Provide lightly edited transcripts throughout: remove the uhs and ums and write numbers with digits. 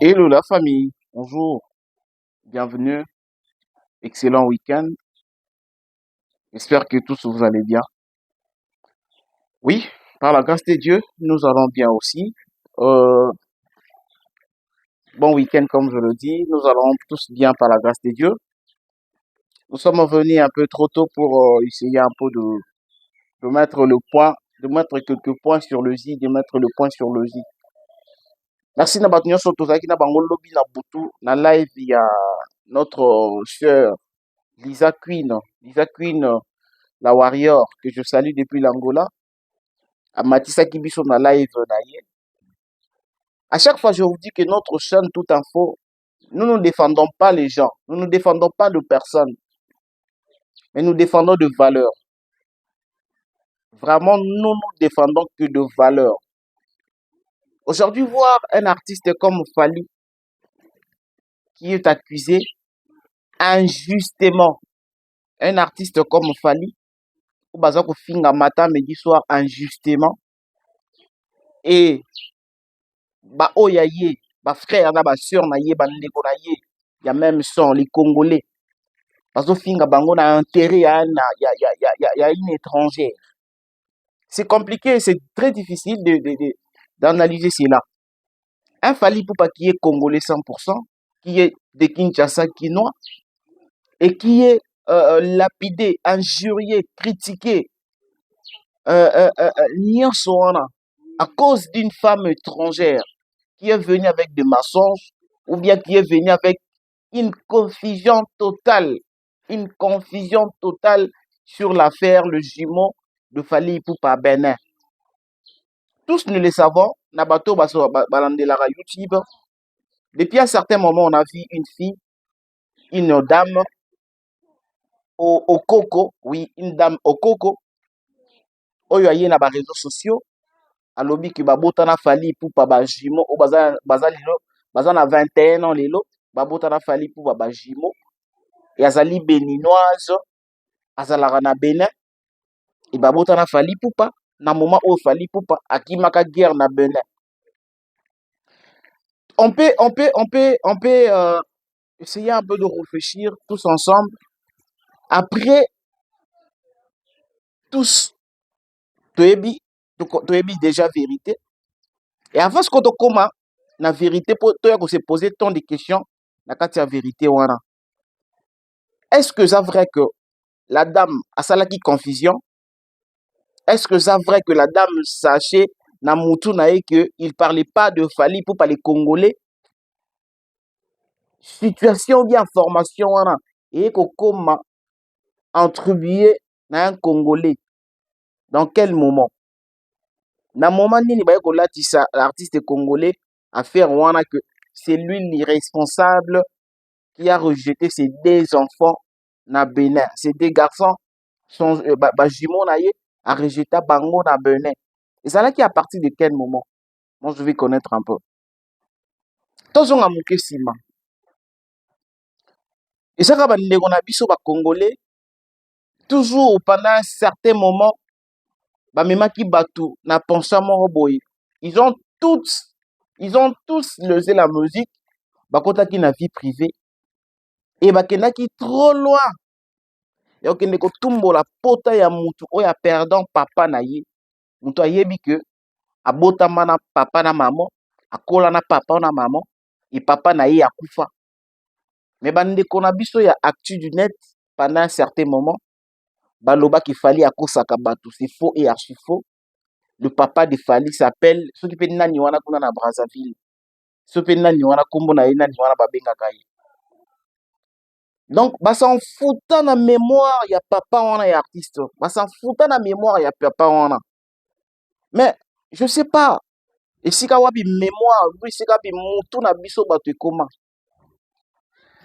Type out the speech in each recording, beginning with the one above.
Hello la famille, bonjour, bienvenue, excellent week-end. J'espère que tous vous allez bien. Oui, par la grâce de Dieu, nous allons bien aussi. Euh, bon week-end comme je le dis, nous allons tous bien par la grâce de Dieu. Nous sommes venus un peu trop tôt pour essayer un peu de mettre le point, de mettre quelques points sur le Z, de mettre le point sur le Z. Merci na bato nyonso tozalaki na bango lobi na butu na live ya notre sœur Lisa Queen, la warrior que je salue depuis l'Angola. Amatisaki biso na live na ye. À chaque fois, je vous dis que notre chaîne Tout Info, nous ne défendons pas les gens, nous ne défendons pas de personnes, mais nous défendons de valeurs. Vraiment, nous ne défendons que de valeurs. Aujourd'hui, voir un artiste comme Fally qui est accusé injustement, un artiste comme Fally, ou bazako finga matin, midi, soir, injustement, et ba oya ye, ba frère na ba sœur na ye, ba ndeko na ye, il y a même son, les Congolais. Bazofinga bango na intérêt ya une étrangère. C'est compliqué, c'est très difficile d'analyser cela. Un Fally Ipupa qui est congolais 100%, qui est de Kinshasa quinois, et qui est lapidé, injurié, critiqué, nyonso wana, à cause d'une femme étrangère qui est venue avec des mensonges, ou bien qui est venue avec une confusion totale, sur l'affaire, le jumeau de Fally Ipupa à Bénin. Tous nous le savons, Nabato Balandelara YouTube. Depuis un certain moment, on a vu une fille, une dame au coco, oui, une dame au coco, oyo aye na ba réseaux sociaux, alobi ki babotana Fally Ipupa ba jumeau, o baza lelo, baza na 21 ans lelo, babotana Fally Ipupa ba jumeau, et azali béninoise, azalaka na Bénin, et babotana Fally Ipupa, na moment où Fally Ipupa akimaka guerre na Bénin. On peut essayer un peu de réfléchir tous ensemble. Après, tous, toyebi déjà vérité. Et avant ce qu'on te coma, la vérité, pour toi, se poser tant de questions, la kati ya vérité, wana. Est-ce que c'est vrai que la dame a salaki confusion? Est-ce que c'est vrai que la dame sachait na mutu na ye que il parlait pas de Fally pour parler congolais? Situation bien information wana et kokoma attribué na un congolais. Dans quel moment? Na moment nini baye kolatisa l'artiste congolais à faire wana que c'est lui l'irresponsable qui a rejeté ses deux enfants na Bénin. Ces deux garçons sont jumeaux na ye a rejeté bango na Bénin. Et ça là qui à partir de quel moment? Moi je vais connaître un peu. Tozonga muke sima. Et ça ka bandeko na biso ba congolais toujours pendant un certain moment bamemaki bato na penchant moko boye. Ils ont tous laissé la musique, bakotaki na vie privée et bakendaki trop loin. Ya okende kotumbola pota ya mutu oyo perdant papa na ye. Mutu ayebi que abotama na papa na maman, akola na papa na maman, et papa na ye akufa. Mais bandeko na biso ya actu du net pendant un certain moment, baloba ki Fally akosaka bato, c'est faux et archi faux. Le papa de Fally s'appelle soki pe nani wana kuna na Brazzaville. Soki pe nani wana kombo na ye nani wana babengaka ye. Donc s'en foutant na mémoire ya papa wana ya artiste. S'en foutant na mémoire ya papa wana. Mais je sais pas. Esika wapi mémoire, esika wapi mutu na biso bato ekoma.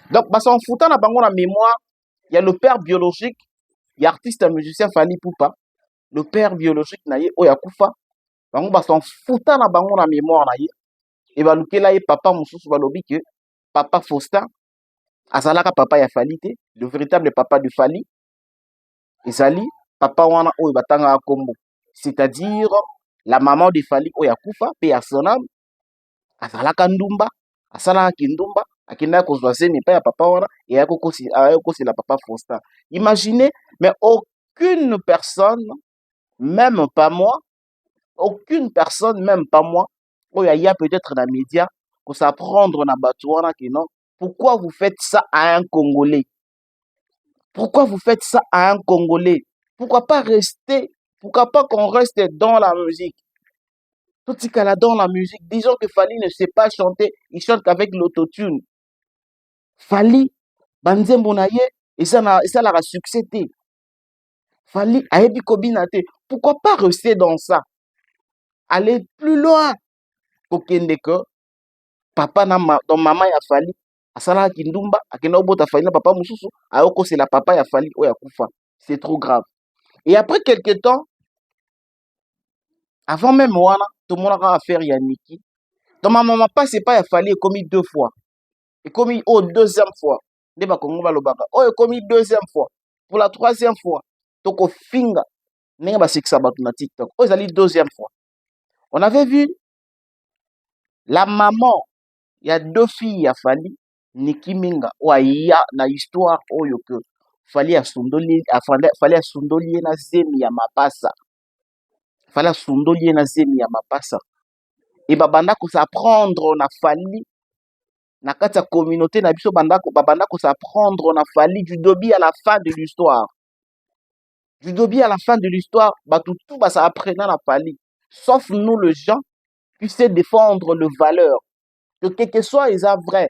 Donc s'en foutant na bango na mémoire, il y a le père biologique, il y a artiste musicien Fally Ipupa, le père biologique na ye oyo akufa. Bango s'en foutant na bango na mémoire na ye. Et balukela ye papa mosusu balobi que papa Faustin azalaka papa ya Fally te, le véritable papa de Fally ezali papa wana oyo batanga kombo, c'est-à-dire la maman de Fally oyo akufa pe ya son âme azalaka ndumba, asalaka kindumba akendaka kozwa zemi epai ya papa wana ayakokosela papa Faustin. Imaginez, mais aucune personne, même pas moi, aucune personne, même pas moi, oyo aya peut-être na média s'apprendre na bato wana que non. Pourquoi vous faites ça à un Congolais? Pourquoi vous faites ça à un Congolais? Pourquoi pas qu'on reste dans la musique? Tout ce qu'elle a dans la musique. Disons que Fally ne sait pas chanter, il chante qu'avec l'autotune. Fally, banzembo na ye, et ça l'a succès te. Fally, ayebi kobina te. Pourquoi pas rester dans ça? Aller plus loin. Kokende que papa dans maman ya Fally, asala kindumba, akenda obota Fally na papa mususu, ayoko c'est la papa ya Fally oya kufa. C'est trop grave. Et après quelque temps, avant même wana, tout le monde a affaire ya Niki. Donc ma maman passe pas ya Fally commis 2 fois. Et commis deuxième fois. Ndeba kongo balobaka. Oh, commis deuxième fois. Pour la troisième fois, toko finga. Nenga ba sekisa batu na TikTok. Oh, ils deuxième fois. On avait vu la maman, il y a 2 filles à Fally, Niki Minga, ya na histoire oyo que Fally asundoli na zemi ya mapasa. Fally asundoli na zemi ya mapasa. Et babanda ko s'apprendre na Fally na kati ya communauté na biso babanda ko s'apprendre na Fally du début à la fin de l'histoire. Du début à la fin de l'histoire, tout va s'apprendre na Fally. Sauf nous les gens qui sait défendre le valeur. Que quel que soit les vrai.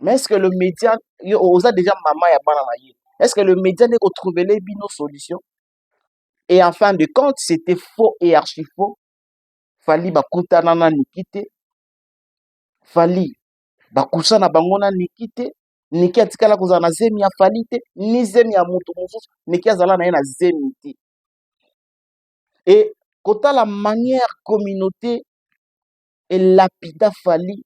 Mais est-ce que le média, on a déjà maman ya bana na ye. Est-ce que le média n'est qu'on trouver les nos solutions? Et en fin de compte, c'était faux et archi faux. Fally bakutana na Nikite. Fally bakusana bango na Nikite. Niki atikala kozala na zemi ya Fally te, ni zemi ya mutu mosusu, Niki azala na ye na zemi te. Et kota la manière communauté et lapida Fally,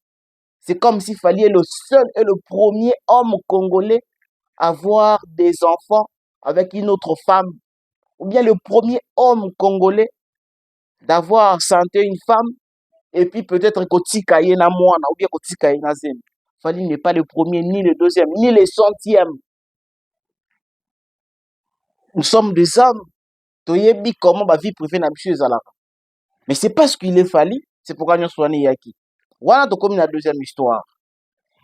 c'est comme si Fally est le seul et le premier homme congolais à avoir des enfants avec une autre femme, ou bien le premier homme congolais d'avoir santé une femme et puis peut-être kotika ye na mwana ou bien kotika ye na zemi. Fally n'est pas le premier, ni le deuxième, ni le centième. Nous sommes des hommes. Toyebi comment ma vie privée na biso ezalaka. Mais c'est parce qu'il est Fally, c'est pourquoi nous sommes yaki. Voilà donc comme la deuxième histoire.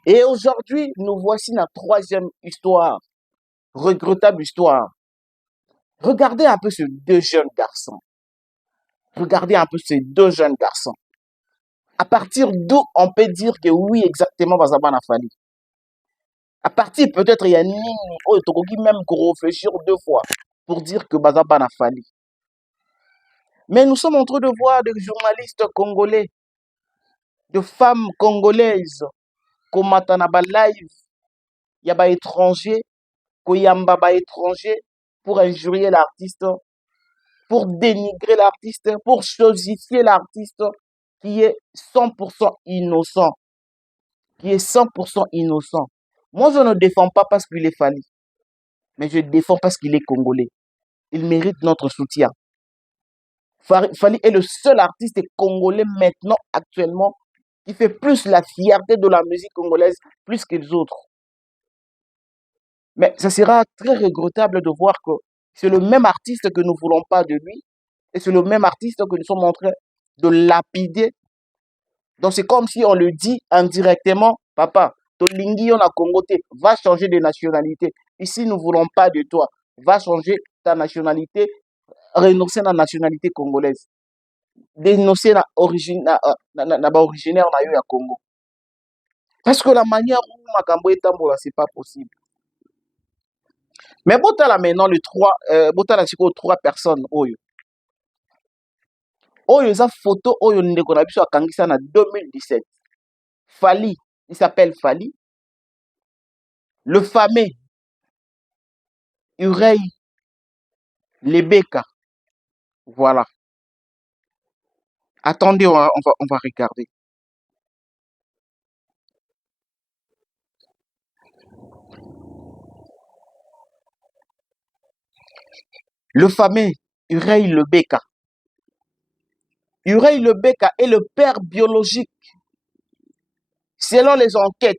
Et aujourd'hui, nous voici la troisième histoire. Regrettable histoire. Regardez un peu ces 2 jeunes garçons. Regardez un peu ces 2 jeunes garçons. À partir d'où on peut dire que oui, exactement, Bazabana Fally. À partir peut-être il y a Nini, même réfléchir 2 fois pour dire que Bazabana Fally. Mais nous sommes en train de voir des journalistes congolais, de femmes congolaises, komatana ba live, ya ba étranger, koyamba ba étranger pour injurier l'artiste, pour dénigrer l'artiste, pour chosifier l'artiste qui est 100% innocent. Qui est 100% innocent. Moi, je ne défends pas parce qu'il est Fally, mais je défends parce qu'il est congolais. Il mérite notre soutien. Fally est le seul artiste congolais maintenant, actuellement, qui fait plus la fierté de la musique congolaise, plus que les autres. Mais ça sera très regrettable de voir que c'est le même artiste que nous ne voulons pas de lui, et c'est le même artiste que nous sommes en train de lapider. Donc c'est comme si on le dit indirectement, papa, Tolingi on a Congoté, va changer de nationalité. Ici nous ne voulons pas de toi, va changer ta nationalité, renoncer à la nationalité congolaise, dénoncer la originaire na yo ya Congo. Parce que la manière où Makambo est tambola, c'est pas possible. Mais botala maintenant les 3, botala siko 3 personnes oyo. Oyo eza photo oyo ndeko na biso akangisa na 2017. Fally, il s'appelle Fally. Le fameux Urey Lebeka. Voilà. Attendez, on va regarder. Le fameux Urey Lebeka. Urey Lebeka est le père biologique selon les enquêtes,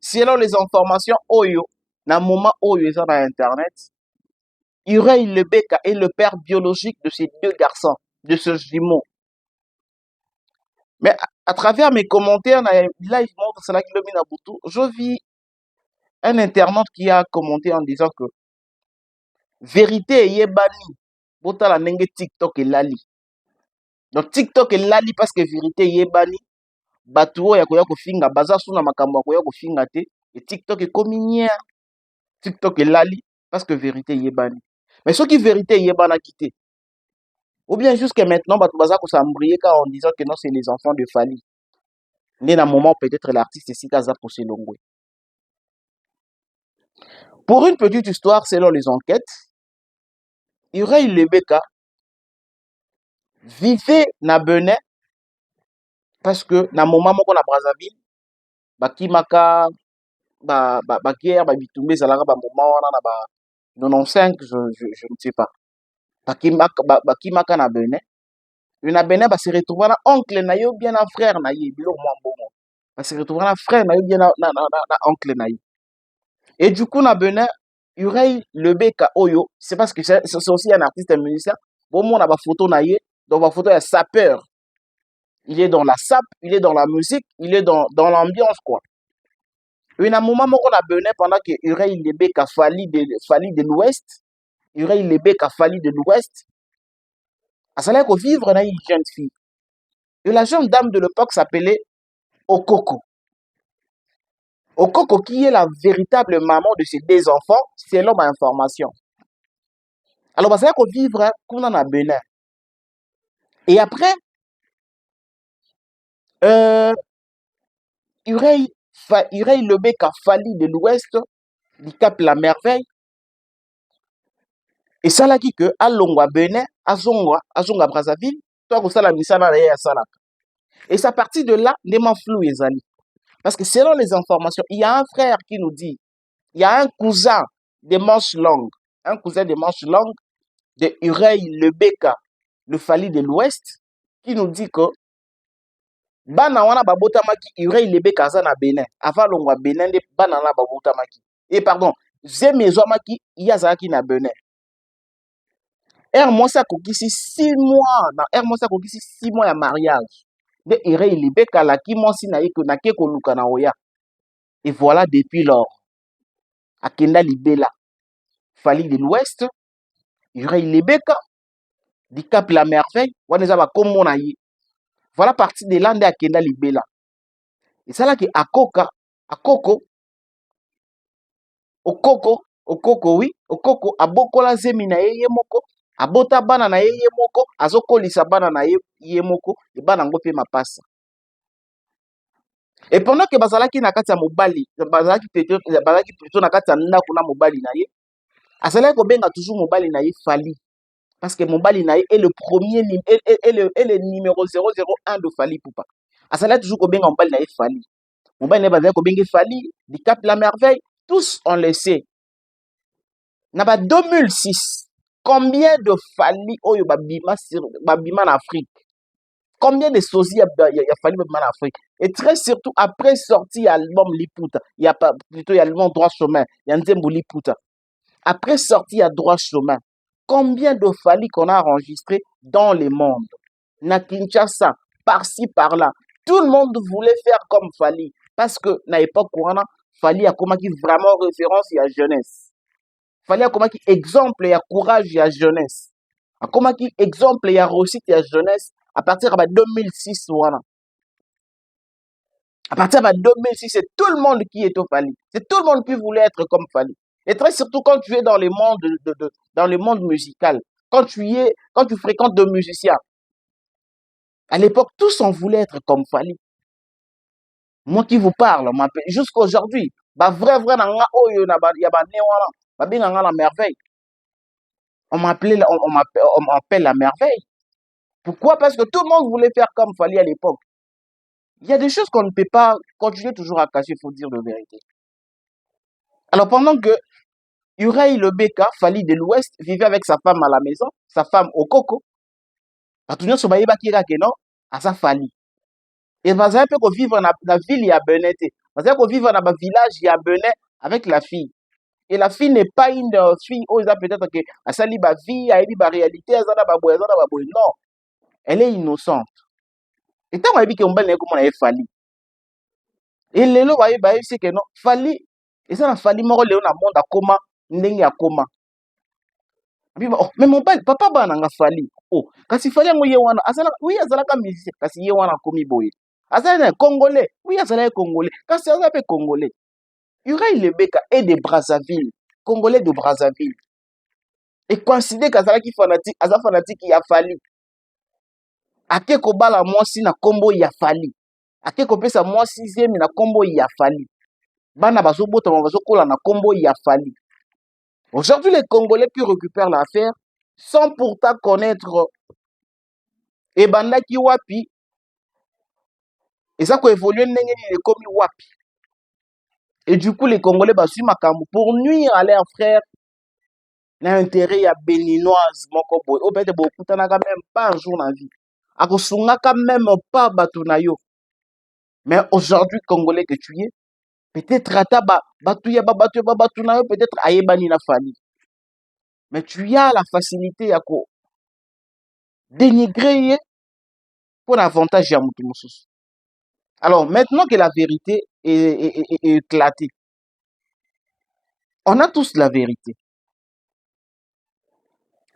selon les informations oyo, na moment oyo eza na internet, Urey Lebeka est le père biologique de ces deux garçons, de ce jumeau. Mais à travers mes commentaires, là, il montre cela qui le met à Boutou. Je vis un internaute qui a commenté en disant que vérité est bani. Bota la nenge TikTok et lali. Donc TikTok et lali parce que vérité est bani. Batuo ya koya kofinga baza suna makambo ya koya kofinga te et TikTok est communier. TikTok est lali parce que vérité est bani. Mais ce qui vérité est bana quitté. Ou bien jusqu'à maintenant, baza ko s'embrayer en disant que non, c'est les enfants de Fali. Né dans un moment peut-être l'artiste ici Kaza pour Selongwe. Pour une petite histoire, selon les enquêtes, Urey Lebeka vivait na Benin parce que na moment moko na Brazzaville, bakimaka ba guerre ba bitumbe zalaka ba moment wana na ba 95 je ne sais pas. Bakimaka na Benin. Et na Benin ba se retrouver na oncle na yo bien na frère na ye bilo mwa mbongo. Ba se retrouver na frère na yo bien na oncle na ye. Et du coup na Benin Urey Lebeka Oyo, c'est parce que c'est aussi un artiste, un musicien. Bon, on a ma photo naïe, donc ma photo est sapeur. Il est dans la sape, il est dans la musique, il est dans l'ambiance, quoi. Et à un moment, on a besoin pendant que Urey Lebeka Fali de l'Ouest, Urey Lebeka Fali de l'Ouest, à ça qu'on vivre dans une jeune fille. Et la jeune dame de l'époque s'appelait Okoko. Okoko qui est la véritable maman de ces deux enfants, selon ma information. Alors, ça qu'on vivre qu'on en a Benin. Et après, Urey Lebeka Fali de l'Ouest, du Cap la Merveille, et ça là qui que Alongwa Benin, Azonga Brazzaville, toi que ça la misana na ya sala. Et c'est à partir de là, les man flou ezali. Parce que selon les informations, il y a un frère qui nous dit, il y a un cousin de manches longues, de Urey Lebeka, le Fali de l'Ouest, qui nous dit que bana wana babotamaki Urey Lebeka aza na Benin avant longwa Benin de bana na babotamaki et pardon zemi ezwamaki ye azalaki na Benin mwasi akokisi 6 mois na mwasi akokisi 6 mois ya mariage de Urey Lebeka alaki mwasi na ye nake koluka na oya et voilà depuis lors akenda libela Fali de l'Ouest Urey Lebeka du Cap la Merveille wana eza bakombo na ye voilà partie de là nde akenda libela esalaki okoko abokola zemi na ye moko abota bana na ye moko azokolisa bana na ye moko ebana yango mpe mapasa et pendant que bazalaki na kati ya mobali bazalaki plutôt na kati ya ndako na mobali na ye azalaki kobenga toujours mobali na ye Fali parce que mobali na ye est le premier est le numéro 001 de Fali Poupa azalaki toujours kobenga mobali na ye Fali mobali na ye bazalaki kobenga Fali du Cap la Merveille tous on le sait na ba 2006 combien de Fali oyo babima en Afrique combien de sosie ya Fali babima en Afrique et très surtout après sorti album Liputa il y a pas plutôt il y a l'album Droit Chemin il y a Nzembo Liputa après sorti à Droit Chemin combien de Fali qu'on a enregistré dans le monde na Kinshasa par-ci par-là tout le monde voulait faire comme Fali parce que na époque courant Fali a comment qui vraiment référence à jeunesse Fali a comment qui exemple ya courage ya jeunesse a comment qui exemple ya réussite ya jeunesse à partir de 2006 voilà à partir de 2006 c'est tout le monde qui est au Fali c'est tout le monde qui voulait être comme Fali et très surtout quand tu es dans le monde dans le monde musical quand tu fréquentes de musiciens à l'époque tous on voulait être comme Fali moi qui vous parle on m'appelle jusqu'aujourd'hui ba vrai nanga oyo na ba ya ba ne wana ba benga nga la merveille on m'appelle la merveille pourquoi parce que tout le monde voulait faire comme Fali à l'époque il y a des choses qu'on ne peut pas continuer toujours à cacher il faut dire la vérité alors pendant que Urey Lebeka Fali de l'Ouest vivait avec sa femme à la maison sa femme Okoko bato nyonso bayebaki kaka non aza Fali Et bazali pe ko vivre na ville ya Benin te. Bazali ko vivre na ba village ya Benin avec la fille. Et la fille n'est pas une fille où ils peut-être que asali ba vie, ayebi ba réalité, azana ba boy, azana ba boy. Non, elle est innocente. Et tant ayebi ke mbele ko mona efali. Et lelo ba c'est que non, fali. Et ça na fali moko lelo na monde akoma ndenge akoma. Oh, mais mon papa bana nga fali. Oh, kasi fali yango ye wana azala oui azalaka musicien kasi ye wana komi boye. Azala na congolais. Oui azala congolais. Kasi azala pe congolais. Urail Lebeka est de Brazzaville, congolais de Brazzaville. Et considère qu'azalaki fanatique, aza fanatique ya fali. Ake kobala mwasi na kombo ya fali. Ake kopesa mwasi sixième na kombo ya fali. Bana bazobota bazokola na kombo ya fali. Aujourd'hui, les Congolais qui récupèrent l'affaire sans pourtant connaître ebandaki wapi et ça évoluer ndenge ni komi wapi. Et du coup, les Congolais basui makambo pour nuire à leurs frères na intérêt ya béninoise moko boy. Au peut-être beaucoup tanaka même pas un jour dans la vie. Akosungaka même pas bato na yo. Mais aujourd'hui, Congolais que tu es, peut-être ata batu na yo peut-être ayebani na fali. Mais tu as la facilité à ko dénigrer pour l'avantage ya mutu mosusu. Alors, maintenant que la vérité est éclatée, on a tous la vérité.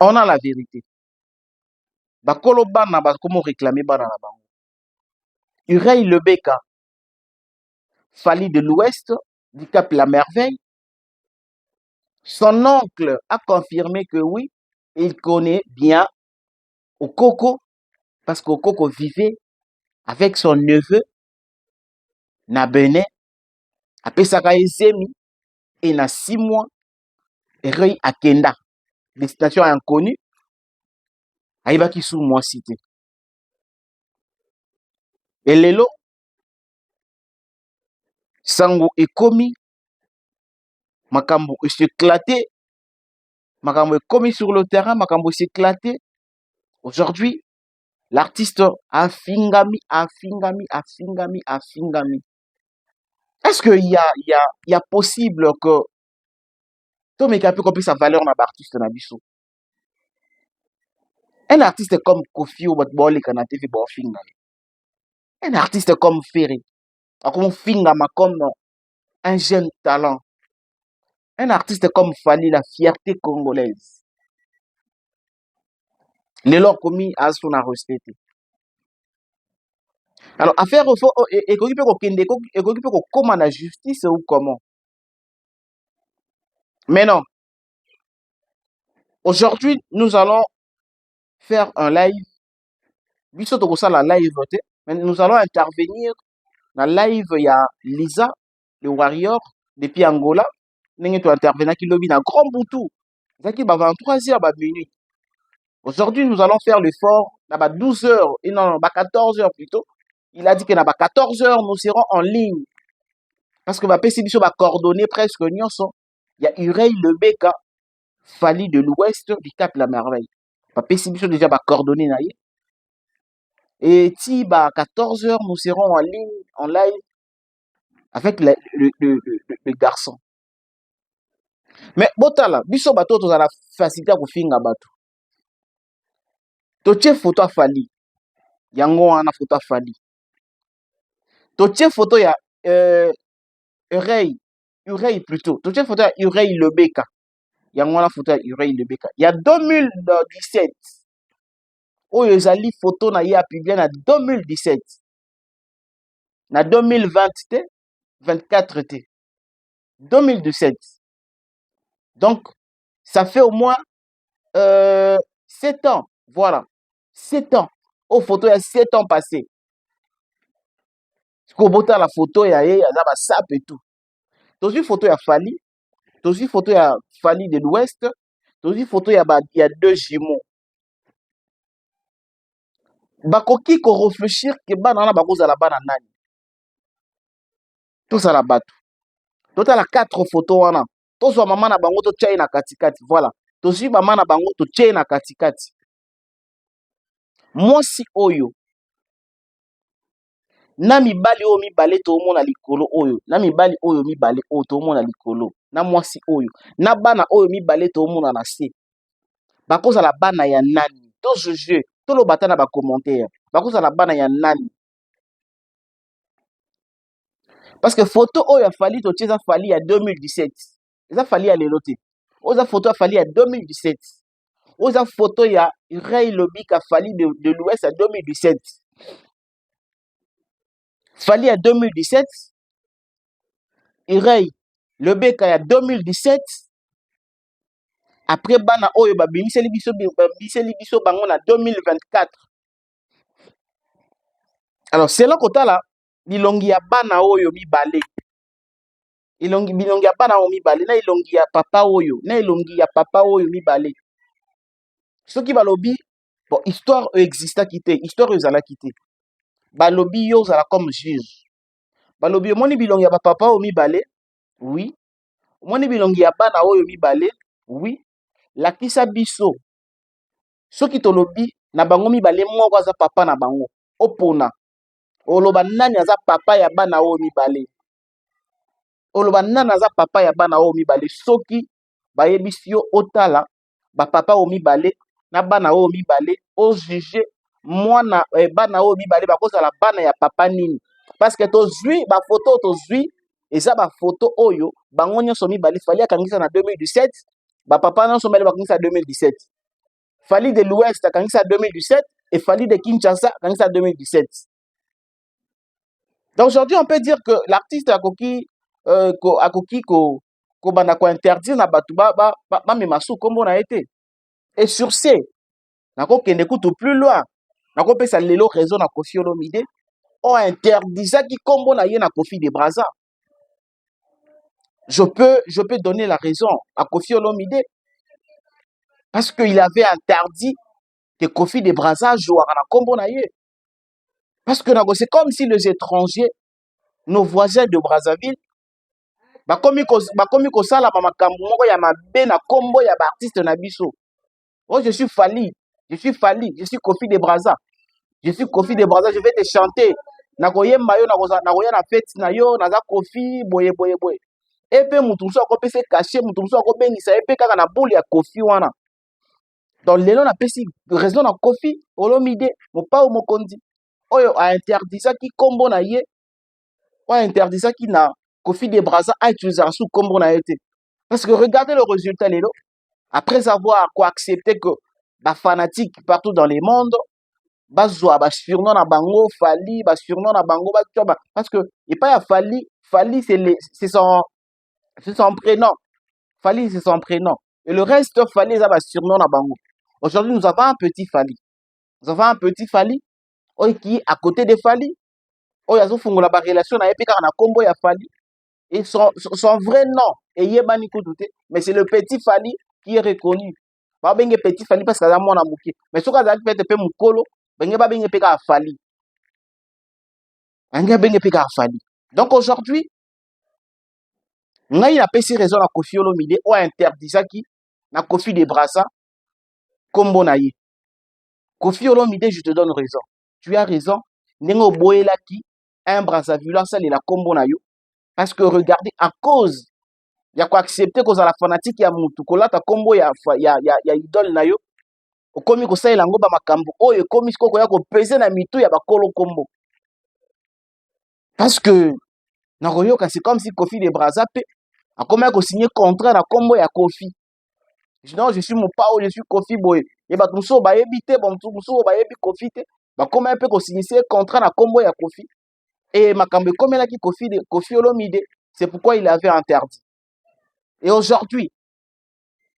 On a la vérité. Bakolo bana comment réclamer bana na bango. Urail Lebeka, Fali de l'Ouest, du Cap La Merveille. Son oncle a confirmé que oui, il connaît bien Okoko, parce qu'Okoko vivait avec son neveu, na Benin, à Pesaka Ezemi, et na 6 mois, Reuil Akenda, destination inconnue, aïbaki sous moi cité. Et lelo, sango ekomi, makambo éclaté, makambo ekomi sur le terrain, makambo éclaté. Aujourd'hui, l'artiste a fingami. Est-ce qu'il y a possible que tout le monde puisse sa valeur dans l'artiste na biso? Un artiste comme Kofi ou Botboli qui a TV finga. Un artiste comme Ferry, comme Fingama comme un jeune talent. Un artiste comme Fali, la fierté congolaise. Les lois commis à son respecté. Alors, affaire au fond, et comment la justice ou comment? Mais non. Aujourd'hui, nous allons faire un live. Biso to la live, mais nous allons intervenir dans le live. Il y a Lisa, le warrior, depuis Angola. Nous allons intervenir qui lobby dans Grand Boutou. C'est-à-dire 23h, minuit. Aujourd'hui, nous allons faire l'effort. Dans 12h, et non, 14h plutôt. Il a dit que dans 14h, nous serons en ligne. Parce que PC Biso va coordonner presque nyonso. Il y a Urail Lebeka, Fali de l'Ouest, du Cap La Merveille. PC Biso déjà va coordonner. Et si à 14h, nous serons en ligne, en live, avec le garçon. Mais botala, biso bato to la facilité à finga bato. Toche photo a Fali. Yango wana photo a Fali. Toche photo ya Urail plutôt. Toche photo ya Urail Lebeka. Yango wana photo ya Urail Lebeka. Il y a 2017. Oyo ezali photo na ye a publié na 2017. Na 2020 te, 24 te. 2017. Donc, ça fait au moins 7 ans. Voilà. 7 ans. Aux photos, il y a 7 ans passés. Quand on la photo, il y a un sap et tout. Dans une photo, il y a Fali. Dans une photo, il y a Fali de l'Ouest. Dans une photo, il y a 2 jumeaux. Bakoki ko réfléchir que banana bakoza la banana nani. Tout ça la bato. Tout à la 4 photos wana. Tout ça maman na bango to tchai na katikati. Voilà. Tout ça maman na bango to tchai na katikati. Moi si oyo na mibali oyo mibale tomona likolo oyo, na mibali oyo mibale oyo tomona likolo, na mwasi oyo, na bana oyo mibale tomona na se, bakozala bana ya nani? To juge, toloba ata na bacommentaire, bakozala bana ya nani? Parce que photo oyo ya Fally totie eza Fally ya 2017, eza Fally ya lelo te, oyo eza photo ya Fally ya 2017, oyo eza photo ya Ray Lobika Fally de l'Ouest ya 2017, Fally ya 2017, Ray Lobeka ya 2017. Après bana oyo babimiseli biso bango na 2024. Alors selon kotala bilongi ya bana oyo mibale, bilongi ya bana oyo mibale na elongi ya papa oyo, na elongi ya papa oyo mibale, soki balobi bon histoire existaki te, histoire ezalaki te, balobi yo ozala comme juge, balobi omoni bilongi ya bapapa oyo mibale, oui, omoni bilongi ya bana oyo mibale, oui, lakisa biso soki tolobi na bango mibale moko aza papa na bango, opona oloba nani aza papa ya bana oyo mibale, oloba nani aza papa ya bana oyo mibale, soki bayebisi yo otala bapapa oyo mibale na bana oyo mibale, ojuge mwana bana oyo mibale bakozala bana ya papa nini. Parce que tozwi bafoto oyo tozwi eza bafoto oyo bango nyonso mibale Fally akangisa na 2017, bapapa nyonso mibale bakangisa na 2017, Fally de l'Ouest akangisa na 2017 et Fally de Kinshasa akangisa na 2017. Donc aujourd'hui on peut dire que l'artiste akoki kobanda kointerdire na bato bamema su kombo na ye te. Et sur ce nakokende kutu plus loin, nakopesa lelo raison na Koffi Olomide oyo interdisaki kombo na ye na Koffi de Braza. Je peux donner la raison à Koffi Olomide parce qu'il avait interdit que Koffi de Braza jouera na kombo na ye. Parce que c'est comme si les étrangers, nos voisins de Brazzaville, bakomi kosala makambo moko ya mabe na kombo ya baartiste na biso. Oh, je suis Fally, je suis Koffi de Braza. Je suis Koffi de Braza, je vais te chanter. Nakoyemba yo nakoya na fête na yo, naza Koffi boye boye boye. Et puis mutu musu akopesa caché, mutu musu akobengisa ye pe kaka na boule ya Koffi wana. Donc lelo napesi raison na Koffi Olomide, mopao mokonzi. Oyo a interdisaki kombo na ye, oyo interdisaki na Koffi de Braza a utilisé sous kombo na ye te. Parce que regardez le résultat lelo, après avoir accepté que ba fanatique partout dans le monde bazwa ba surnom na bango Fally, ba surnom na bango ba parce que et pas ya Fally c'est son prénom. Fally c'est son prénom. Et le reste Fally ça ba surnom na bango. Aujourd'hui nous avons un petit Fally. Nous avons un petit Fally qui est à côté de Fally. Oyo azofungola ba relation na ye pe kaka na kombo ya Fally. Et son vrai nom est Yebani Koudoute, mais c'est le petit Fally qui est reconnu. Ba benge petit Fally parce que aza mwana muke. Mais soka azali peut-être pe mukolo, benge ba benge pe ka Fally. Benge benge pe ka Fally. Donc aujourd'hui, ngai na pesi raison na Koffi Olomide o interdisaki na Koffi de Braza kombo na ye. Koffi Olomide, je te donne raison. Tu as raison. Ndenge oboyelaki un Brazzaville asalela kombo na yo. Parce que regardez, à cause ya ko accepter koza la fanatique ya mutu kolata kombo ya idole na yo, okomi kosalela ngo ba makambo oyo ekomi sikoko ya kopesa na mitu ya bakolo kombo. Parce que nakoyoka c'est comme si Koffi de Braza pe akomi ko signer contrat na kombo ya Koffi. Non, je suis mon pao, je suis Koffi boy. Et ba muso ba yebite bon muso ba yebi Koffi te, ba komi pe ko signer contrat na kombo ya Koffi. Et makambo komelaki Koffi Olomide, c'est pourquoi il avait interdit. Et aujourd'hui,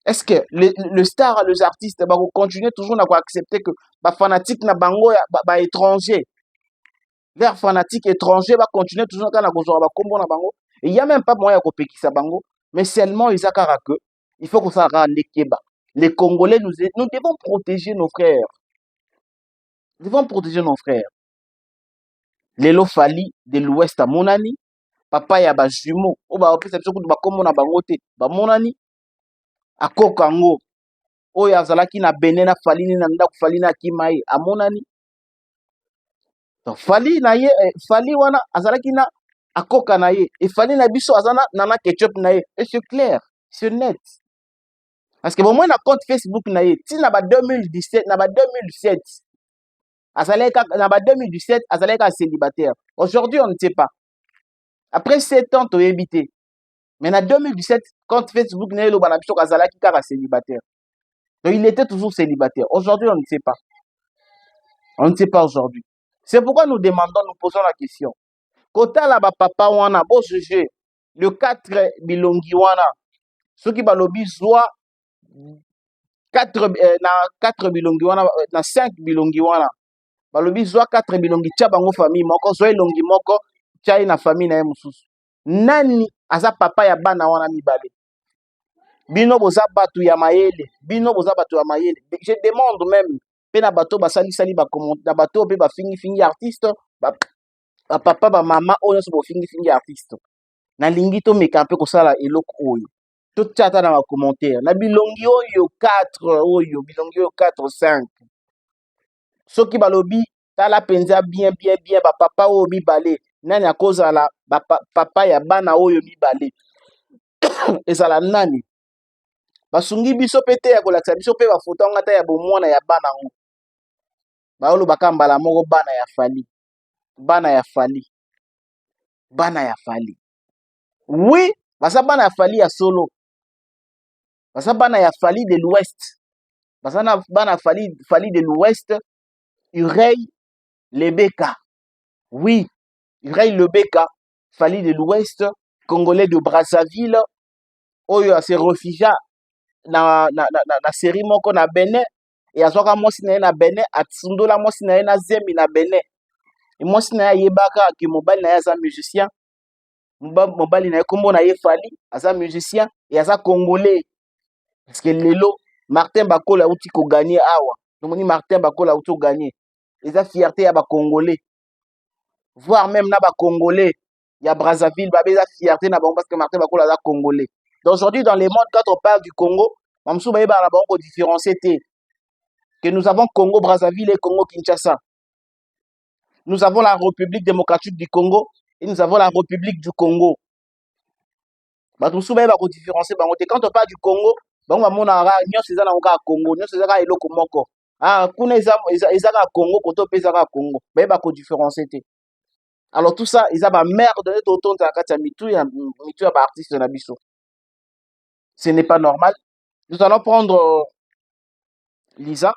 est-ce que le star, les artistes, vont continuer toujours à accepter que les fanatiques na bango ba étranger, vers fanatiques étrangers va continuer toujours à kozora ba kombo na bango. Et il y a même pas moyen de pekisa bango, mais seulement ils akara que il faut que ça rende les keba. Les Congolais nous devons protéger nos frères. Nous devons protéger nos frères. Lelo Fally de l'Ouest à Monani, papa ya ba jumeau, o ba opesa biso kutu ba kombo na bango te, ba Monani akokango oyo azalaki na Benin na Fally na ndako Fally na Kimai amonani. Donc fali na ye fali wana azalaki na akoka na ye et fali na biso azana nana ketchup na ye et c'est clair, c'est net. Parce que au moins na compte Facebook na ye tina ba 2017 na ba 2007 azalaka na ba 2017 azalaka célibataire. Aujourd'hui on ne sait pas. Après 7 ans to évité. Mais en 2017 compte Facebook na ye lo bana biso azalaki kaka célibataire. Donc il était toujours célibataire. Aujourd'hui on ne sait pas. On ne sait pas aujourd'hui. C'est pourquoi nous demandons, nous posons la question. Kota la ba papa wana bo juger le 4 bilongi wana soki balobi zwa 4 na 4 bilongi wana na 5 bilongi wana balobi zwa 4 bilongi tia bango famille moko zwa elongi moko tia na famille na ye mosusu. Nani aza papa ya bana wana mibale? Bino boza batu ya mayele, bino boza batu ya mayele. Je demande même pe na bato basali sali ba comment na bato pe ba fingi artiste ba papa ba mama oyo so bo fingi artiste. Na lingi to meka mpe kosala eloko oyo. To tata na ba commentaire. Na bilongi oyo 4 oyo bilongi oyo 4 5. Soki balobi tala penza bien ba papa oyo mibale. Nani akozala ba papa ya bana oyo mibale. Ezala nani? Basungi biso pete ya kolakisa biso pe ba photo ngata ya bomwana ya bana ngo. Baolo bakambala moko bana ya fali. Bana ya fali. Bana ya fali. Oui, basa bana ya fali ya solo. Basa bana ya fali de l'Ouest. Basa bana fali de l'Ouest. Ureil Lebeka. Oui, Ureil Lebeka, fali de l'Ouest, Congolais de Brazzaville. Oyo se réfugia na série moko na Benin. Et azoka mosi na ye na Benin, atsundola mosi na ye na Zembi na Benin. Et mosi na ye yebaka ki mobali na ye aza musicien. Mobali na ye kombo na ye fali, aza musicien et aza congolais. Parce que lelo Martin Bakola uti ko gagner awa. Nomoni Martin Bakola uti ko gagner. Eza fierté ya ba congolais. Voire même na ba congolais ya Brazzaville ba beza fierté na bango parce que Martin Bakola aza congolais. Donc aujourd'hui dans le monde quand on parle du Congo, mamsou ba yeba na bango différencier que nous avons Congo Brazzaville et Congo Kinshasa. Nous avons la République démocratique du Congo et nous avons la République du Congo. Batumsu ba ko différencier bango te quand on parle du Congo, bango ba mona ra nyonso eza na ngoka Congo, nyonso eza ka eloko moko. Ah kuna eza ka Congo koto pesa ka Congo. Ba ko différencier te. Alors tout ça, ils ont ba merde de autant de kati mitu ya ba artiste na biso. Ce n'est pas normal. Nous allons prendre Lisa.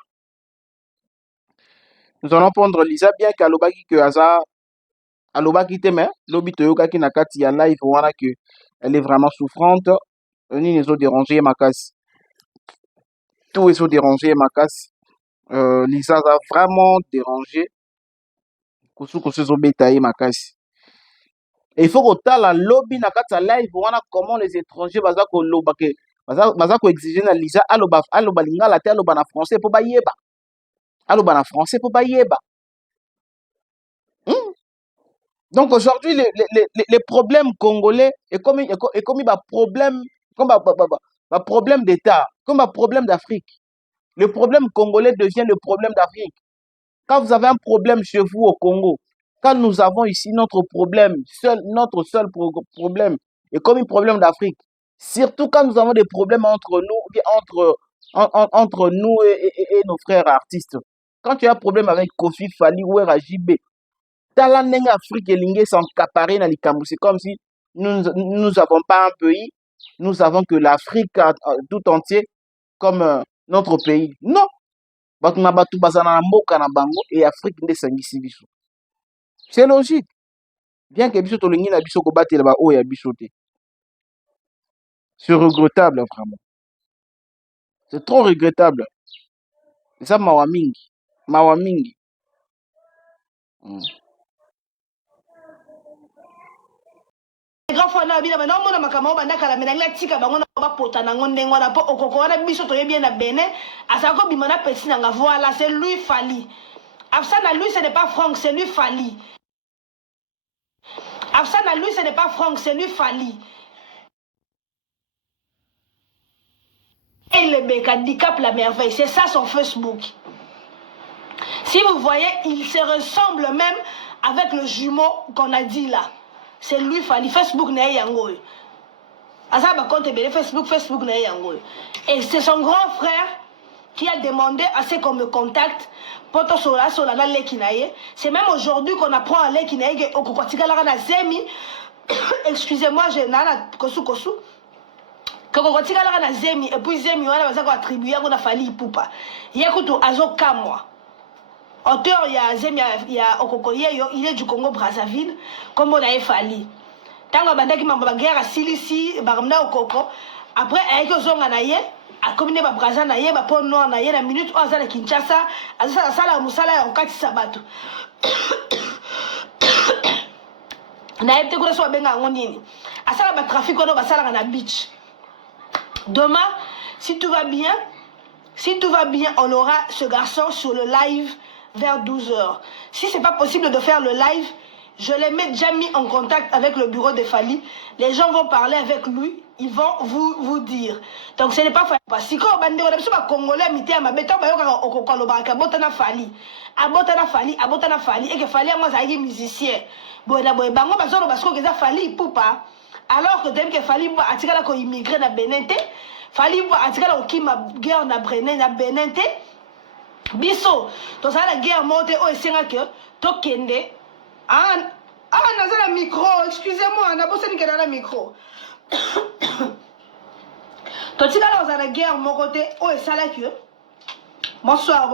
Nous allons prendre Lisa bien qu'alobaki que aza alobaki te mais lobi toyokaki na kati ya live wana que elle est vraiment souffrante. Ni les autres dérangés ma casse. Tous les autres dérangés ma casse. Lisa a vraiment dérangé. Kusu zo betaye ma casse. Et il faut que la lobby na kati ya live wana comment les étrangers baza ko lobake baza ko exiger na Lisa aloba lingala te aloba na français po bayeba. Aloba na français po bayeba. Donc aujourd'hui les problèmes congolais est comme ba problème comme ba problème d'état, comme ba problème d'Afrique. Le problème congolais devient le problème d'Afrique. Quand vous avez un problème chez vous au Congo, quand nous avons ici notre problème, notre seul problème est comme un problème d'Afrique. Surtout quand nous avons des problèmes entre nous, entre nous et nos frères artistes. Quand tu as un problème avec Kofi Fali ou RJB, Tala Nenge Afrique et Lingé s'encaparer dans les Cambous. C'est comme si nous n'avons pas un pays, nous avons que l'Afrique tout entier comme notre pays. Non! Et Afrique c'est logique. Bien que biso tolingi na biso ko batela ba oya biso te. C'est regrettable vraiment. C'est trop regrettable. C'est ça mawa mingi. Mawa mingi. Grand fois na bina na mona makama banda kala menanga tika bango na ba pota nango ndengo na po okoko wana biso to bien na Benin asako bimana pesi na voilà c'est lui Fali. Afsana lui ce n'est pas Franck, c'est lui Fali. Afsana lui ce n'est pas Franck, c'est lui Fali. Et le bec handicap la merveille, c'est ça son Facebook. Si vous voyez, il se ressemble même avec le jumeau qu'on a dit là. C'est lui, Fali. Facebook n'est yango. Asa ba compte Facebook n'est yango. Et c'est son grand frère qui a demandé à ce qu'on me contacte pour tout cela sur la Lekinaye. C'est même aujourd'hui qu'on apprend à Lekinaye au Kokotika la Zemi. Excusez-moi, j'ai nana kosu. Kokotika la Zemi et puis Zemi on a attribué à Fali Poupa. Yekuto azo kamwa. Auteur, il y a Okokoye, il est du Congo Brazzaville, comme on a Fali. Tant que bandaki mamba guerre à Silisi, baramna Okoko. Après, avec Ozonga naye, a combiné ba Brazza naye, ba pon noir naye, la minute où Azala Kinshasa, Azala Sala Musala en 4 sabato. Naye te kura so benga ngonini. Asala ba trafic ono ba sala na beach. Demain, si tout va bien, on aura ce garçon sur le live vers 12h. Si ce n'est pas possible de faire le live, je l'ai déjà mis en contact avec le bureau de Fali. Les gens vont parler avec lui, ils vont vous dire. Donc ce n'est pas facile. Si quand on a Congolais, et que Fali a musicien. Alors que Fali a immigré na Benente, Fali a okima guerre na Benente. Biso, donc ça la guerre monte au Sénat que Tokende. Ah, n'a la micro, excusez-moi, on a bossé dans la micro. Donc si là on a la guerre monte au Sénat que. Bonsoir.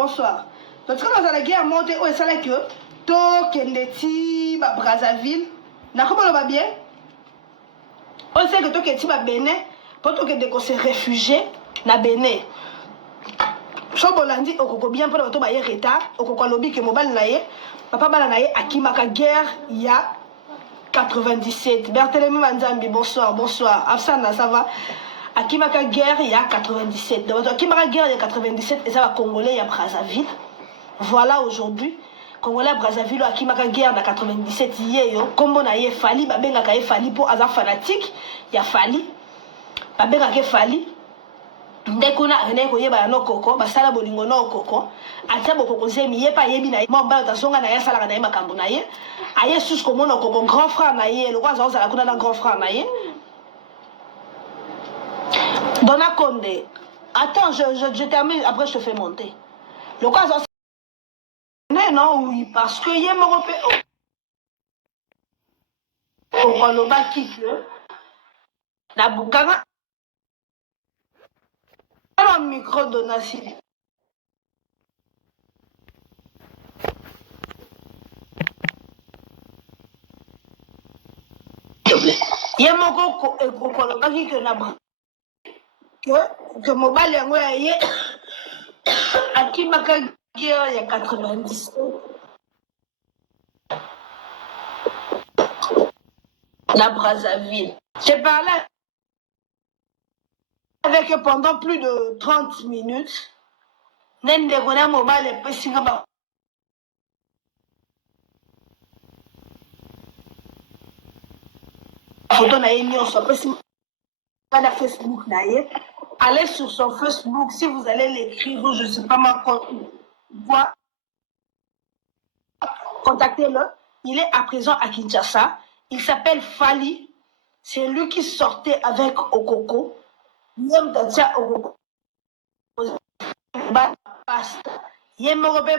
Donc si là on a la guerre monte au Sénat que Tokende ti ba Brazzaville. Na comment on va bien? On sait que Tokende ti ba Bénin, pour Tokende qu'on se réfugié na Bénin. So bolandi okoko bien pour bato ba ye retard okoko lobi que mobile naye papa bala naye akimaka guerre il y a 97 Berthelemy Manzambi bonsoir Afsana ça va akimaka guerre il y a 97 donc akimaka guerre il y a 97 et ça va congolais il y a Brazzaville voilà aujourd'hui congolais Brazzaville akimaka guerre na 97 yeyo kombo na ye Fali babenga ka ye Fali pour aza fanatique il y a Fali babenga ke Fali ndekuna rene ko yeba no koko basala bolingo no koko ata bokoko zemi yepa yebi na mo mbala tasonga na yasala na makambo na ye aye sus ko mono koko grand frère na ye le kwaza osala kuna na grand frère na ye Dona Konde attends je termine après je te fais monter le kwaza non oui parce que yé moropé ko lo ba kike na bukanga un micro donation. Il y a mon coco et coco que n'a pas que mobile yango ya ye akimaka guerre il y a 90 la Brazzaville. J'ai parlé avec eux pendant plus de 30 minutes. Nendekona mobile et pessinga ba photo na yenyo so pessinga na Facebook na ye. Allez sur son Facebook si vous allez l'écrire, je sais pas ma voix. Contactez-le. Il est à présent à Kinshasa. Il s'appelle Fali. C'est lui qui sortait avec Okoko. Yem tatia Okoko. Pasta. Yem Morobe.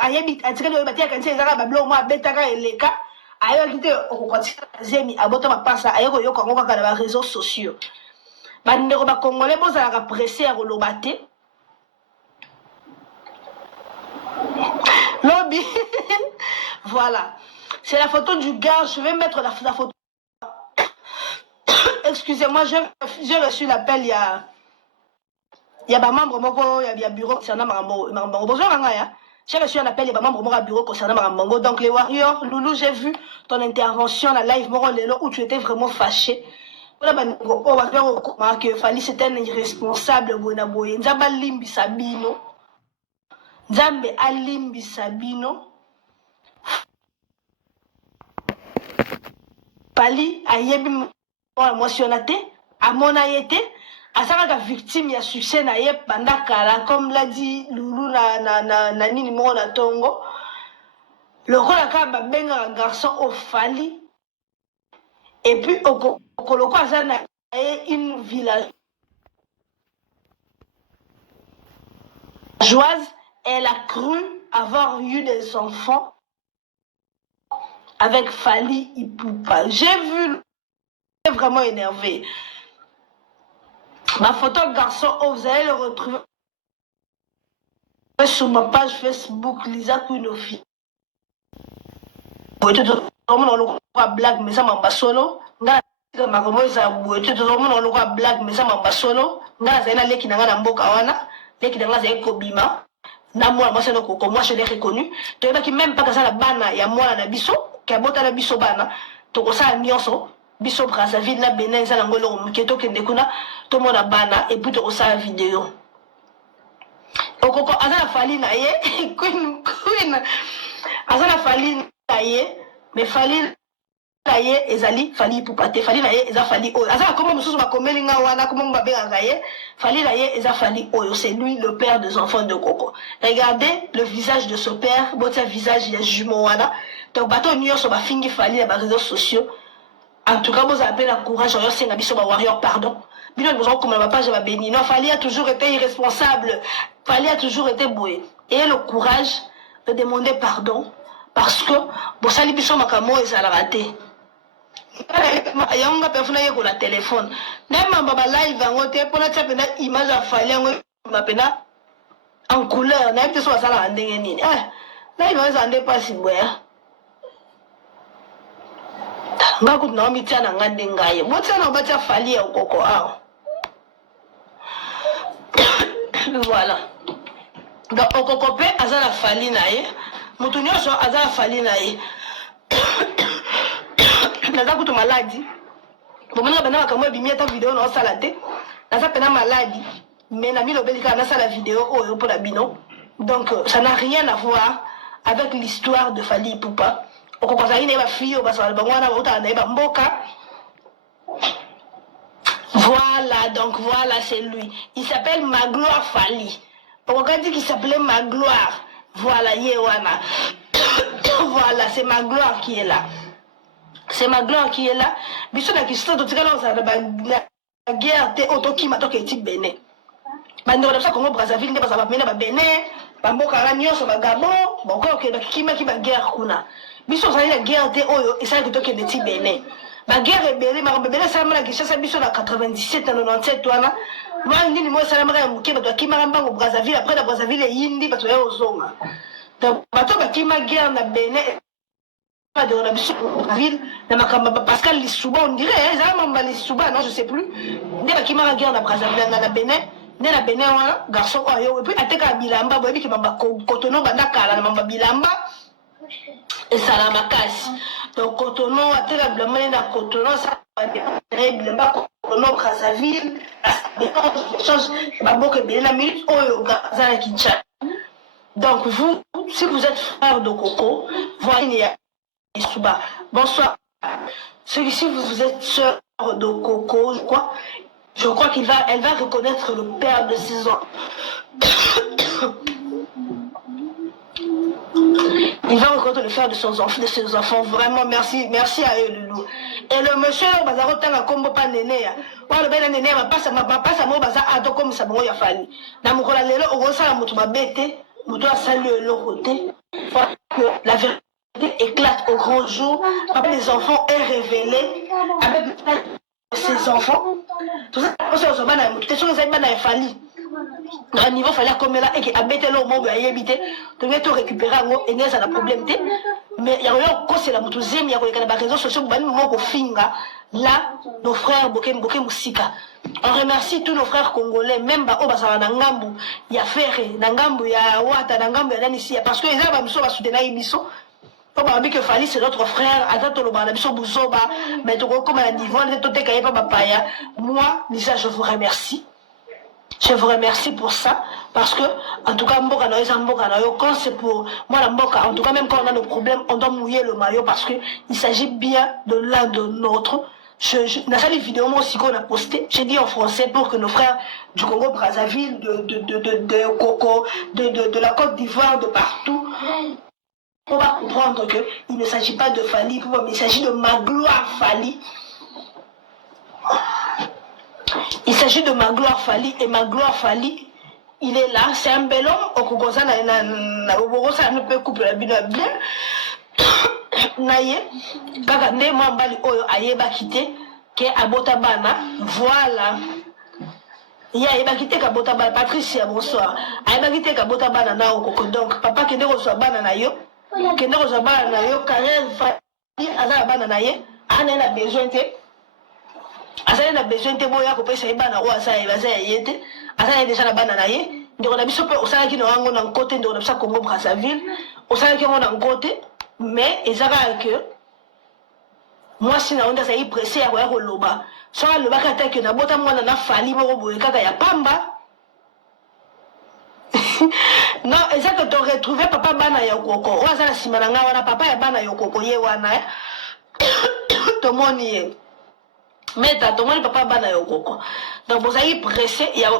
Ayebit. Atika de Batia Kansi Zara Bablo moi Betaka et Leka. Ayo quitté Okoko Zemi. Abota ma pasta. Ayo Yoko Kongo dans les réseaux sociaux. Bandero ba Congolais bon ça la pressé à Rolobate. Lobby. Voilà. C'est la photo du gars. Je vais mettre la photo. Excusez-moi, j'ai reçu l'appel il y a un membre il y a bureau concernant Marambo. Bonjour Angaya. J'ai reçu un appel il y a un membre bureau concernant Marambo. Donc les Warriors, Loulou, j'ai vu ton intervention la live Moro Lelo où tu étais vraiment fâché. Que Fali c'était un irresponsable Bonaboye. Nzamba Limbi Sabino. Nzambe Alimbi Sabino. Fali ayebi émotionnaté à mon ayété à ça la victime il y a succès naïe pendant comme l'a dit Loulou na nini moko na tongo lokola kaka babengaka garçon ofali et puis okoloko aza na ye une villageoise, elle a cru avoir eu des enfants avec Fally Ipupa. J'ai vu, vraiment énervé. Ma photo garçon, vous allez le retrouver sur ma page Facebook, Lisa Quinofi. Blague, mais ça m'a pas solo. Blague, mais ça m'a pas solo. Moi je l'ai reconnu. Tu vois qui même pas ça la bana, il y a moi la biso, qui a bota la biso bana. Tu vois ça nyonso, biso Brazzaville la Bénin, ça l'angolo mketo kende kuna, tout mon bana et puis tu vois ça la vidéo. Okoko azana Fally na ye, queen. Azana Fally na ye, mais Fally na ye ezali Fally Ipupa te, Fally na ye eza Fally oyo. Azana comment mususu bakomeli nga wana, comment babengaka ye, Fally na ye eza Fally oyo, c'est lui le père des enfants de Coco. Regardez le visage de ce père, votre visage il est jumeau wana. Donc bato nyonso ba fingi Fally na ba réseaux sociaux. En tout cas, vous appelez la courage, on y a biso ba warrior pardon. Bino besoin comme la page va béni. Non, Fally a toujours été irresponsable. Fally a toujours été boué. Et le courage de demander pardon parce que bon ça biso makamo et ça l'a raté. Yanga personne yeko la téléphone. Même baba live en te pour la tchapena image à Fally en mapena en couleur. Na peut soit ça la ndenge nini. Là il va s'en pas si boya. Ngaku na mitia na ngande ngaye. Botia na batia Fally ya Coco ah. Voilà. Donc okokopé azala Fally na ye. Mutu nyonso azala Fally na ye. Naza kutu maladi. Bomona bana bakamwa bimia ta vidéo na sala te. Naza pena maladi. Mais na milo belika na sala vidéo oyo pour la bino. Donc ça n'a rien à voir avec l'histoire de Fally Ipupa. Okokozali na ba fille basala bangwana ba uta na ba mboka. Voilà, donc voilà, c'est lui. Il s'appelle Magloire Fally. On dit qu'il s'appelait Magloire. Voilà, Yewana. Voilà, c'est Magloire qui est là. C'est Magloire qui est là. Bisous na kisto to tikala on la guerre te otoki matoke ti Bénin. Bando na Congo Brazzaville ne ba mena ba Bénin, ba mboka la nyonso ba Gabon, boko ke ba kima ki ba guerre kuna. Bisous ça la guerre te oyo et ça que toke de ti Bénin. La guerre est belle, mais ça m'a dit que ça a 97 à 97 toi moi ni moi ça m'a dit que qui m'a au Brazzaville après la Brazzaville et Indi parce que aux zonga donc bato ba qui m'a guerre na Bénin pas de la ville na makamba Pascal Lissouba on dirait ça m'a Lissouba non je sais plus ne ba qui m'a guerre na Brazzaville na Bénin ne na Bénin wana garçon oyo et puis ateka bilamba boyebi ki mamba kotono banda kala na mamba bilamba et ça la makasi. Donc Cotonou a été la blague dans Cotonou, ça a été terrible. Cotonou, Brazzaville, des choses, beaucoup de la minute, oh, Gaza, Kinshasa. Donc vous, si vous êtes frère de Coco, voyez Isuba. Bonsoir. Celui-ci, vous êtes sœur de Coco, je crois elle va reconnaître le père de ses enfants. Il va reconnaître le frère de ses enfants. Vraiment, merci à eux, Loulou. Et le monsieur, il va retenir comme pas néné. Le ben néné, ma passe à moi, baza comme ça, bon, il a fallu. Dans mon collègue, on ressent la moto, ma bête, moto a salué le côté. La vérité éclate au grand jour. Après, les enfants est révélé avec ses enfants. Tout ça, on se bat dans tout ça, on a fallu. À niveau fallait comme là et qui habite là au monde à y habiter donc tout récupérer et n'y a pas de problème mais il y a rien que c'est la motouzem il y a des réseaux sociaux qui vont finga là nos frères boké musika on remercie tous nos frères congolais même ba o basala na ngambu ya ferre na ngambu ya wata na ngambu ya nani ici parce que les gens ba soutenir biso on va dire que Fally c'est notre frère attends le bana biso buzoba mais tout comme à niveau de tout est pas papa moi Lisa je vous remercie. Je vous remercie pour ça, parce que, en tout cas, quand c'est pour moi, la Mboka, en tout cas, même quand on a nos problèmes, on doit mouiller le maillot, parce qu'il s'agit bien de l'un de l'autre. Dans les vidéos, moi aussi qu'on a posté, j'ai dit en français pour que nos frères du Congo Brazzaville, de Coco, de la Côte d'Ivoire, de partout, on va comprendre qu'il ne s'agit pas de Fally, mais il s'agit de Magloire Fally. Il s'agit de Magloire Fally, et Magloire Fally, il est là, c'est un bel homme, au Congo, ça ne peut couper la bien. Naye, kaka nde mwambali oyo ayeba kite ke abota bana, voilà. Ya ayeba kite ka bota bana, Patricia bonsoir. Ayeba kite ka bota bana na okoko, donc papa kende ko bana na yo, kende ko bana na yo, carrière Fally azala bana na ye, ana na besoin te. Azala na besoin te boya ko pesa bana o azala ya yete, azala déjà na bana na ye. Ndeko na biso pe osala ki no wango na côté ndeko na biso Congo Brazzaville, osala ki ngo na côté. Mais ils avaient que moi si na onda ça y pressé à voir loba soit le bakata que na bota moi na Fally moko boye kaka ya pamba. Non exact que tu retrouvé papa bana ya koko oza na simananga wana papa ya bana ya koko ye wana to moni meta to moni papa bana ya koko donc vous avez pressé ya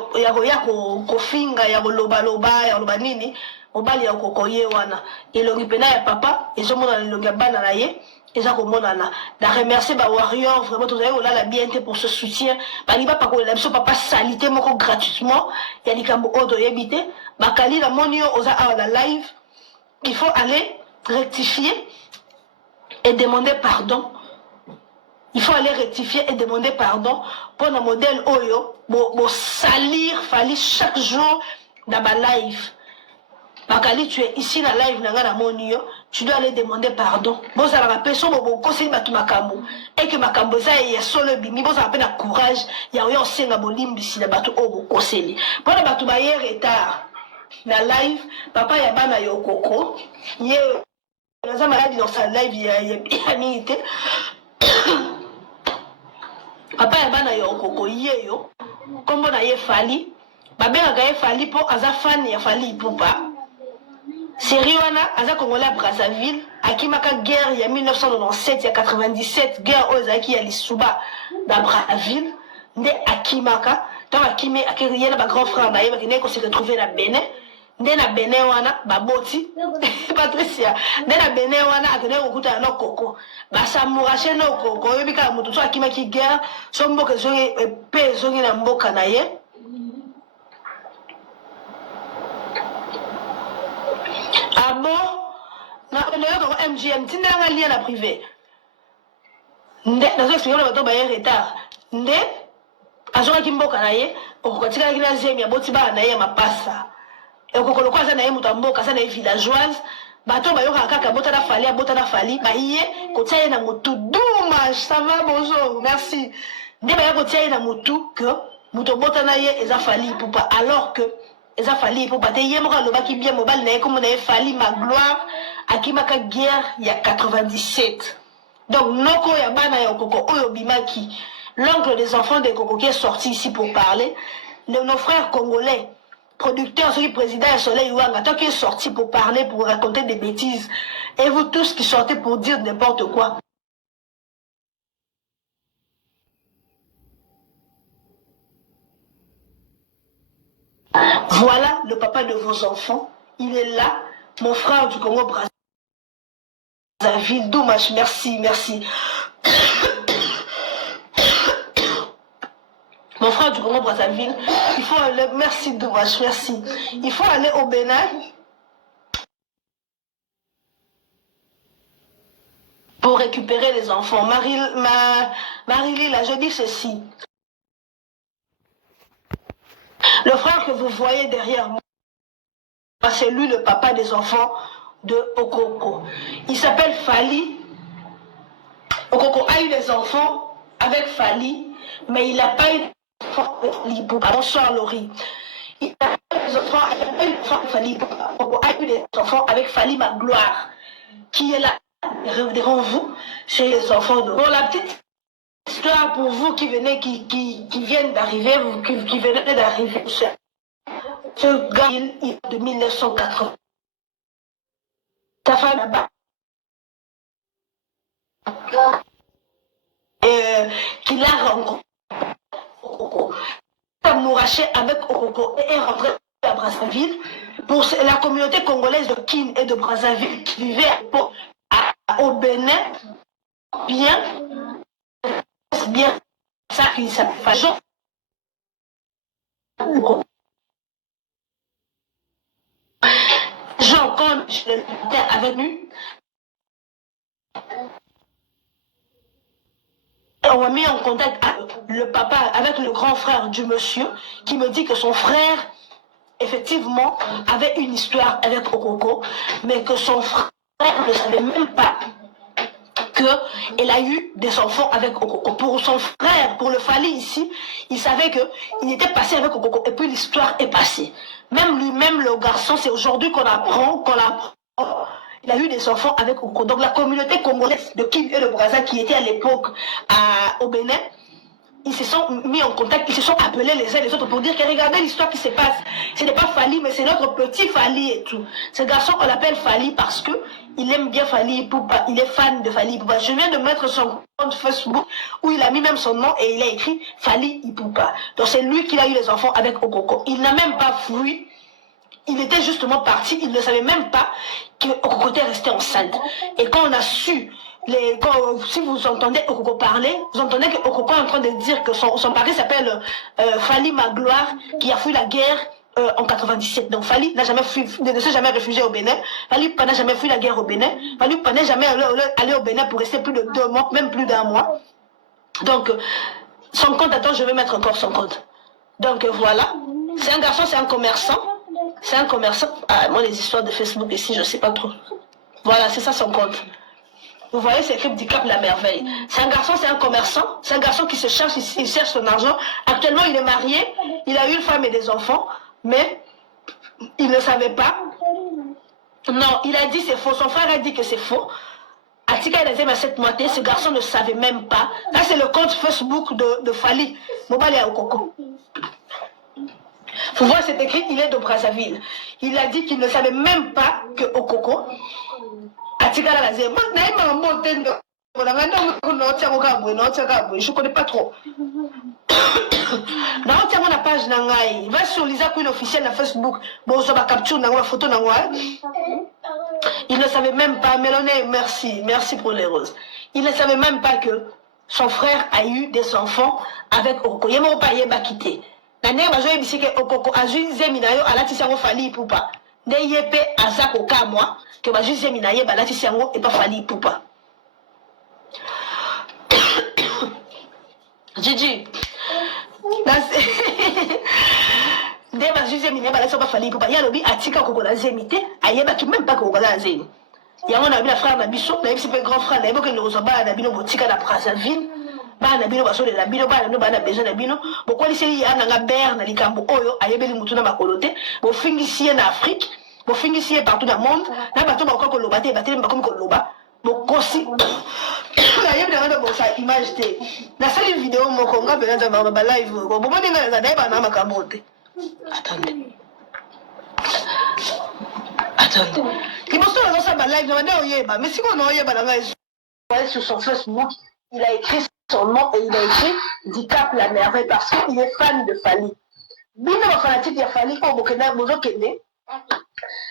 ko finga ya loba ya loba nini obali ya koko ye wana elongi pena ya papa ezomona elongi ya bana na ye eza komonana na remercier ba warrior vraiment tous avez la bien pour ce soutien bali ba pa ko la biso papa salité moko gratuitement ya likambo odo yebite bakali la monio oza à la live il faut aller rectifier et demander pardon. Il faut aller rectifier et demander pardon pour le modèle Oyo, pour salir Fally chaque jour dans ma live. Bakali, tu es ici dans la live, tu dois aller demander pardon. Bon, ça va personne bon conseil batu makambo et que makambo ça y est solo bimi bon ça appelle la courage, il y a rien senga bolimbi si la batu o bon conseil. Pour la batu ba hier retard. Na live, papa ya bana yo koko, ye dans maladie dans sa live il y a minute. Papa ya bana yo koko yeyo kombo na ye Fally babengaka ye Fally po aza fan ya Fally Ipupa série wana aza congolais à Brazzaville akimaka guerre ya 1997 ya 97 guerre oyo ezalaki ya lisuba na Brazzaville nde akimaka ntango akimi ye na bagrand frère na ye bakendeki kose retrouve na Benin nde na Benin wana baboti Patricia nde na Benin wana akendeki kokutana na koko basamurashe no koko oyebi kaka moto so akimaki guerre so mboka ezongi epe ezongi na mboka na ye abo nayoka ko MGM tindanga lien na privé nde nazoexplike na bato baye retard nde azongaki mboka na ye okokotikalaki na zemi aboti bana na ye ya mapasa okokoloka aza na ye moto ya mboka aza na ye villageoise bato bayokaka kaka abota na Fally baye kotia ye na motu dommage ça va bonjour merci nde baya kotia ye na motu que moto obota na ye eza Fally Ipupa alors que eza Fally Ipupa te ye moko alobaki bien mobali na ye kombo na ye Fally Magloire akimaka guerre ya 97 donc noko ya bana ya okoko oyo bimaki l'oncle des enfants de Koko qui est sorti ici pour parler nos frères congolais producteur, celui président et Soleil Ouanga, toi qui est sorti pour parler, pour raconter des bêtises, et vous tous qui sortez pour dire n'importe quoi. Voilà le papa de vos enfants, il est là, mon frère du Congo Brazzaville, dommage, merci, merci. Mon frère du Congo Brazzaville, il faut aller, merci dommage, merci. Il faut aller au Bénin pour récupérer les enfants. Marie-Lie, là, je dis ceci. Le frère que vous voyez derrière moi, c'est lui le papa des enfants de Okoko. Il s'appelle Fally. Okoko a eu des enfants avec Fally, mais il n'a pas eu d'enfants avec Fally Ipupa. Bonsoir Laurie. Il a eu des enfants avec Fally Ipupa. Okoko a eu des enfants avec Fally Magloire, qui est là devant vous, chez les enfants de... Pour la petite histoire pour vous qui venez, qui viennent d'arriver, qui venez d'arriver, ce gars, il est de 1980. Ta femme là-bas. Et qu'il a rencontré Okoko. Mouraché avec Okoko est rentré à Brazzaville. Pour la communauté congolaise de Kin et de Brazzaville qui vivait au Bénin, bien ça qui s'appelle Jean, quand je l'ai avec lui, on m'a mis en contact avec le papa, avec le grand frère du monsieur, qui me dit que son frère, effectivement, avait une histoire avec Okoko, mais que son frère ne savait même pas qu'elle a eu des enfants avec Okoko. Pour son frère, pour le Fali ici, il savait qu'il était passé avec Okoko, et puis l'histoire est passée. Même lui-même, le garçon, c'est aujourd'hui qu'on apprend, il a eu des enfants avec Okoko. Donc la communauté congolaise de Kin et de Brazza, qui était à l'époque au Bénin, ils se sont mis en contact, ils se sont appelés les uns les autres pour dire que regardez l'histoire qui se passe. Ce n'est pas Fali, mais c'est notre petit Fali et tout. Ce garçon, on l'appelle Fali parce que il aime bien Fali Ipupa, il est fan de Fali Ipupa. Je viens de mettre son compte Facebook où il a mis même son nom et il a écrit Fali Ipupa. Donc c'est lui qui a eu les enfants avec Okoko. Il n'a même pas fui. Il était justement parti, il ne savait même pas que Okoko était resté enceinte. Et quand on a su, si vous entendez Okoko parler, vous entendez que Okoko est en train de dire que son mari s'appelle Fali Magloire, qui a fui la guerre en 97. Donc Fali n'a jamais fui, ne s'est jamais réfugié au Bénin. Fali n'a jamais fui la guerre au Bénin. Fali n'a jamais allé au Bénin pour rester plus de 2 mois, même plus d'1 mois. Donc son compte, attends, je vais mettre encore son compte. Donc voilà, c'est un garçon, c'est un commerçant. C'est un commerçant. Ah, moi, les histoires de Facebook ici, je ne sais pas trop. Voilà, c'est ça son compte. Vous voyez, c'est écrit Handicap la merveille. C'est un garçon, c'est un commerçant. C'est un garçon qui se cherche, il cherche son argent. Actuellement, il est marié. Il a eu une femme et des enfants. Mais il ne savait pas. Non, il a dit c'est faux. Son frère a dit que c'est faux. Atika il a dit à cette moitié, ce garçon ne savait même pas. Là, c'est le compte Facebook de Fali. Mobali à Okoko. Vous voyez, c'est écrit, il est de Brazzaville. Il a dit qu'il ne savait même pas que Okoko. Atika la zé. Je ne connais pas trop. Dans la page Nangai, va sur Lisa Queen officielle na Facebook. Bon, ça va capture na photo na il ne savait même pas. Méloné, merci pour les roses. Il ne savait même pas que son frère a eu des enfants avec Okoko. Il m'a pas quitté. Nane bazo ebisi ke Okoko azui zeminayo alati sango Fali Ipupa. Ne yepe azako kamwa que bazo zeminaye balati sango et pas Fali Ipupa. Gigi. Nde bazo zeminaye balati sango Fali Ipupa. Ya lobi atika Okoko la zemite ayeba ki même pas Okoko la zemi. Ya on a vu la frère na biso, na yebisi pe grand frère na yeboke le rozaba na bino botika na Brazzaville. Bana bino baso de la bino bana no bana besoin na bino bokoli seli ya na ber na likambo oyo ayebeli mutu na makolote bo fingisi na Afrique bo fingisi partout dans le monde na bato ba ko loba te bateli ba komi ko loba bo kosi na yebi na ndo bosa image te na sali vidéo moko nga bela za ba live ko bo ndinga za dai bana makambo te attendez ki boso na sa ba live na ndo yeba mais si ko no yeba na ngai sur son Facebook il a écrit son nom et il a écrit Handicap la merveille parce qu'il est fan de Fali. Bino ma fanatique de Fali au Burkina Faso Kende.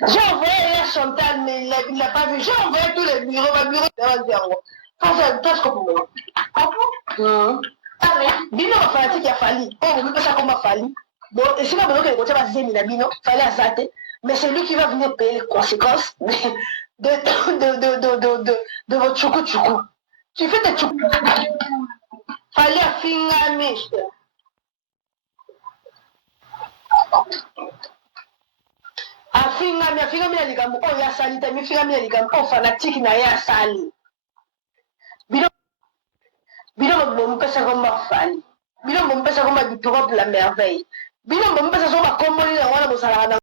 J'ai envoyé à Chantal mais il n'a pas vu. J'ai envoyé tous les bureaux, ma bureau de Zéro. Toi, ce que vous Bino ma fanatique de Fali. Oh, vous ne pas comme Fali. Bon, et si ma besoin que les côtés va Zémi la Bino, Fali à Zate, mais c'est lui qui va venir payer les conséquences de votre choukou. Tu fais des choukou. Fali a fingami. Afingami na likambo oyo ya sali te mifingami na likambo oyo fanatique na ya sali. Bino bompesa komba Fali. Bino bompesa komba Handicap la merveille. Bino bompesa komba komboli na wana bosalaka